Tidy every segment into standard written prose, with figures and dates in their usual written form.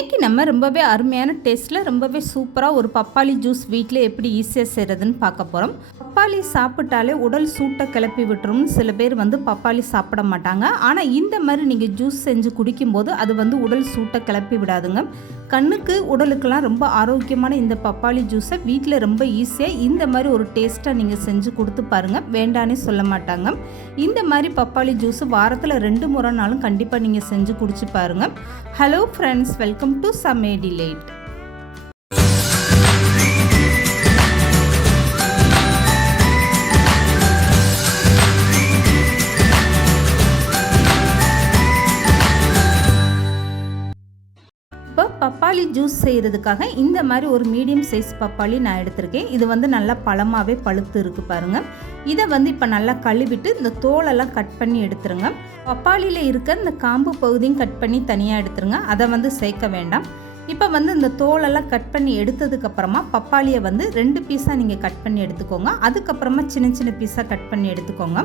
இன்றைக்கி நம்ம ரொம்பவே அருமையான டேஸ்ட்டில் ரொம்பவே சூப்பராக ஒரு பப்பாளி ஜூஸ் வீட்டில் எப்படி ஈஸியாக செய்கிறதுன்னு பார்க்க போகிறோம். பப்பாளி சாப்பிட்டாலே உடல் சூட்டை கிளப்பி விட்டுரும்னு சில பேர் பப்பாளி சாப்பிட மாட்டாங்க. ஆனால் இந்த மாதிரி நீங்கள் ஜூஸ் செஞ்சு குடிக்கும்போது அது உடல் சூட்டை கிளப்பி விடாதுங்க. கண்ணுக்கு உடலுக்கெல்லாம் ரொம்ப ஆரோக்கியமான இந்த பப்பாளி ஜூஸை வீட்டில் ரொம்ப ஈஸியாக இந்த மாதிரி ஒரு டேஸ்ட்டாக நீங்கள் செஞ்சு கொடுத்து பாருங்கள், வேண்டானே சொல்ல மாட்டாங்க. இந்த மாதிரி பப்பாளி ஜூஸ் வாரத்தில் 2 முறைனாலும் கண்டிப்பாக நீங்கள் செஞ்சு குடிச்சு பாருங்கள். ஹலோ ஃப்ரெண்ட்ஸ், வெல்கம் டு சமையல் டிலைட். பப்பாளி ஜூஸ் செய்கிறதுக்காக இந்த மாதிரி ஒரு மீடியம் சைஸ் பப்பாளி நான் எடுத்திருக்கேன். இது நல்லா பழமாகவே பழுத்து இருக்குது பாருங்கள். இதை இப்போ நல்லா கழுவிட்டு இந்த தோலெல்லாம் கட் பண்ணி எடுத்துருங்க. பப்பாளியில் இருக்க இந்த காம்பு பகுதியும் கட் பண்ணி தனியாக எடுத்துருங்க. அதை சேர்க்க வேண்டாம். இப்போ இந்த தோலெல்லாம் கட் பண்ணி எடுத்ததுக்கப்புறமா பப்பாளியை 2 பீஸாக நீங்கள் கட் பண்ணி எடுத்துக்கோங்க. அதுக்கப்புறமா சின்ன சின்ன பீஸாக கட் பண்ணி எடுத்துக்கோங்க.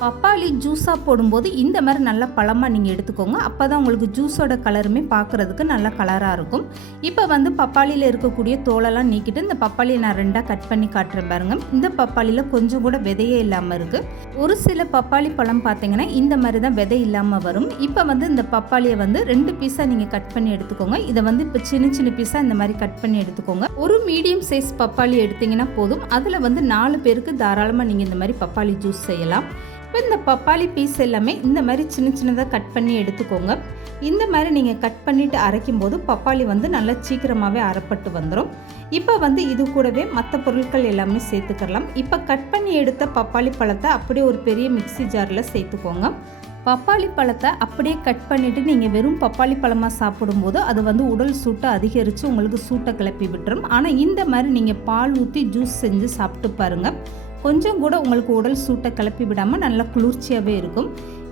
பப்பாளி ஜூஸாக போடும்போது இந்த மாதிரி நல்லா பழமாக நீங்கள் எடுத்துக்கோங்க. அப்போ தான் உங்களுக்கு ஜூஸோட கலருமே பார்க்குறதுக்கு நல்லா கலராக இருக்கும். இப்போ பப்பாளியில் இருக்கக்கூடிய தோலெல்லாம் நீக்கிட்டு இந்த பப்பாளியை நான் 2ஆக கட் பண்ணி காட்டுறேன் பாருங்கள். இந்த பப்பாளியில் கொஞ்சம் கூட விதையே இல்லாமல் இருக்குது. ஒரு சில பப்பாளி பழம் பார்த்தீங்கன்னா இந்த மாதிரி தான் விதை இல்லாமல் வரும். இப்போ இந்த பப்பாளியை 2 பீஸாக நீங்கள் கட் பண்ணி எடுத்துக்கோங்க. இதை இப்போ சின்ன சின்ன பீஸாக இந்த மாதிரி கட் பண்ணி எடுத்துக்கோங்க. ஒரு மீடியம் சைஸ் பப்பாளி எடுத்திங்கன்னா போதும். அதில் 4 பேருக்கு தாராளமாக நீங்கள் இந்த மாதிரி பப்பாளி ஜூஸ் செய்யலாம். இப்போ இந்த பப்பாளி பீஸ் எல்லாமே இந்த மாதிரி சின்ன சின்னதாக கட் பண்ணி எடுத்துக்கோங்க. இந்த மாதிரி நீங்கள் கட் பண்ணிவிட்டு அரைக்கும் போது பப்பாளி நல்லா சீக்கிரமாகவே அரைப்பட்டு வந்துடும். இப்போ இது கூடவே மற்ற பொருட்கள் எல்லாமே சேர்த்துக்கலாம். இப்போ கட் பண்ணி எடுத்த பப்பாளி பழத்தை அப்படியே ஒரு பெரிய மிக்ஸி ஜாரில் சேர்த்துக்கோங்க. பப்பாளி பழத்தை அப்படியே கட் பண்ணிவிட்டு நீங்கள் வெறும் பப்பாளி பழமாக சாப்பிடும்போது அது உடல் சூட்டை அதிகரித்து உங்களுக்கு சூட்டை கிளப்பி விட்டுரும். ஆனால் இந்த மாதிரி நீங்கள் பால் ஊற்றி ஜூஸ் செஞ்சு சாப்பிட்டு பாருங்கள், கொஞ்சம் கூட உங்களுக்கு உடல் சூட்டை கிளப்பி விடாமல் நல்லா குளிர்ச்சியாகவே இருக்கும்.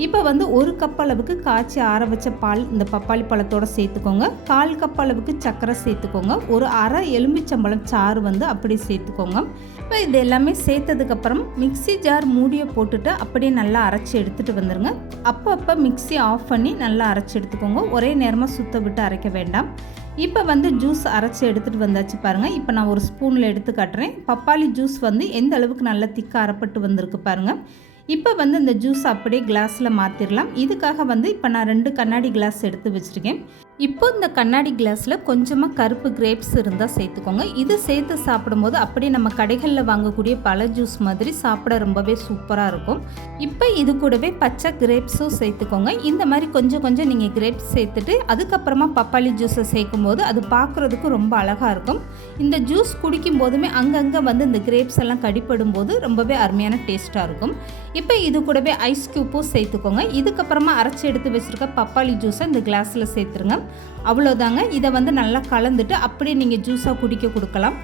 இப்போ 1 கப் அளவுக்கு காய்ச்சி ஆற வச்ச பால் இந்த பப்பாளி பழத்தோடு சேர்த்துக்கோங்க. 1/4 கப் அளவுக்கு சர்க்கரை சேர்த்துக்கோங்க. ஒரு அரை எலுமிச்சம்பழம் சாறு அப்படியே சேர்த்துக்கோங்க. இப்போ இது எல்லாமே சேர்த்ததுக்கப்புறம் மிக்ஸி ஜார் மூடியை போட்டுட்டு அப்படியே நல்லா அரைச்சி எடுத்துகிட்டு வந்துடுங்க. அப்பப்போ மிக்ஸி ஆஃப் பண்ணி நல்லா அரைச்சி எடுத்துக்கோங்க. ஒரே நேரமாக சுத்த விட்டு அரைக்க வேண்டாம். இப்போ ஜூஸ் அரைச்சி எடுத்துகிட்டு வந்தாச்சு பாருங்கள். இப்போ நான் ஒரு ஸ்பூனில் எடுத்து காட்டுறேன். பப்பாளி ஜூஸ் எந்த அளவுக்கு நல்லா திக்காக அரைப்பட்டு வந்திருக்கு பாருங்கள். இப்போ இந்த ஜூஸ் அப்படியே கிளாஸில் மாற்றிடலாம். இதுக்காக இப்போ நான் 2 கண்ணாடி கிளாஸ் எடுத்து வச்சுருக்கேன். இப்போ இந்த கண்ணாடி கிளாஸில் கொஞ்சமாக கருப்பு கிரேப்ஸ் இருந்தால் சேர்த்துக்கோங்க. இது சேர்த்து சாப்பிடும்போது அப்படியே நம்ம கடைகளில் வாங்கக்கூடிய பழ ஜூஸ் மாதிரி சாப்பிட ரொம்பவே சூப்பராக இருக்கும். இப்போ இது கூடவே பச்சை கிரேப்ஸும் சேர்த்துக்கோங்க. இந்த மாதிரி கொஞ்சம் கொஞ்சம் நீங்கள் கிரேப்ஸ் சேர்த்துட்டு அதுக்கப்புறமா பப்பாளி ஜூஸை சேர்க்கும் போது அது பார்க்குறதுக்கு ரொம்ப அழகாக இருக்கும். இந்த ஜூஸ் குடிக்கும் போதுமே அங்கங்கே இந்த கிரேப்ஸ் எல்லாம் கடிப்படும் போது ரொம்பவே அருமையான டேஸ்ட்டாக இருக்கும். இப்போ இது கூடவே ஐஸ் க்யூப்பும் சேர்த்துக்கோங்க. இதுக்கப்புறமா அரைச்சி எடுத்து வச்சுருக்க பப்பாளி ஜூஸை இந்த கிளாஸில் சேர்த்துருங்க. அவ்வளோதாங்க. இதை நல்லா கலந்துட்டு அப்படியே நீங்கள் ஜூஸாக குடிக்க கொடுக்கலாம்.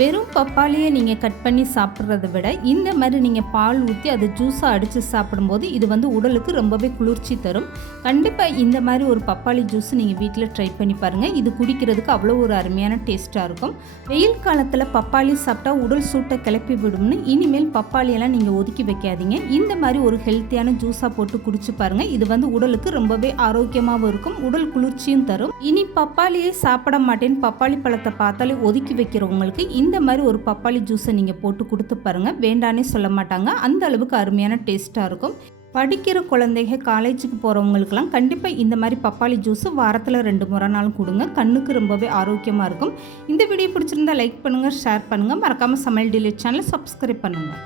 வெறும் பப்பாளியை நீங்கள் கட் பண்ணி சாப்பிட்றத விட இந்த மாதிரி நீங்கள் பால் ஊற்றி அதை ஜூஸாக அடித்து சாப்பிடும்போது இது உடலுக்கு ரொம்பவே குளிர்ச்சி தரும். கண்டிப்பாக இந்த மாதிரி ஒரு பப்பாளி ஜூஸ் நீங்கள் வீட்டில் ட்ரை பண்ணி பாருங்கள். இது குடிக்கிறதுக்கு அவ்வளோ ஒரு அருமையான டேஸ்ட்டாக இருக்கும். வெயில் காலத்தில் பப்பாளி சாப்பிட்டா உடல் சூட்டை கிளப்பி விடும்னு இனிமேல் பப்பாளியெல்லாம் நீங்கள் ஒதுக்கி வைக்காதீங்க. இந்த மாதிரி ஒரு ஹெல்த்தியான ஜூஸாக போட்டு குடிச்சு பாருங்கள். இது உடலுக்கு ரொம்பவே ஆரோக்கியமாகவும் இருக்கும், உடல் குளிர்ச்சியும் தரும். இனி பப்பாளியே சாப்பிட மாட்டேன்னு பப்பாளி பழத்தை பார்த்தாலே ஒதுக்கி வைக்கிறவங்களுக்கு இந்த மாதிரி ஒரு பப்பாளி ஜூஸை நீங்கள் போட்டு கொடுத்து பாருங்கள், வேண்டானே சொல்ல மாட்டாங்க. அந்த அளவுக்கு அருமையான டேஸ்ட்டாக இருக்கும். படிக்கிற குழந்தைங்க, காலேஜுக்கு போகிறவங்களுக்கெல்லாம் கண்டிப்பாக இந்த மாதிரி பப்பாளி ஜூஸ் வாரத்தில் 2 முறைனாலும் கொடுங்க. கண்ணுக்கு ரொம்பவே ஆரோக்கியமாக இருக்கும். இந்த வீடியோ பிடிச்சிருந்தா லைக் பண்ணுங்கள், ஷேர் பண்ணுங்கள். மறக்காமல் சமையல் டிலைட் சேனலை சப்ஸ்கிரைப் பண்ணுங்கள்.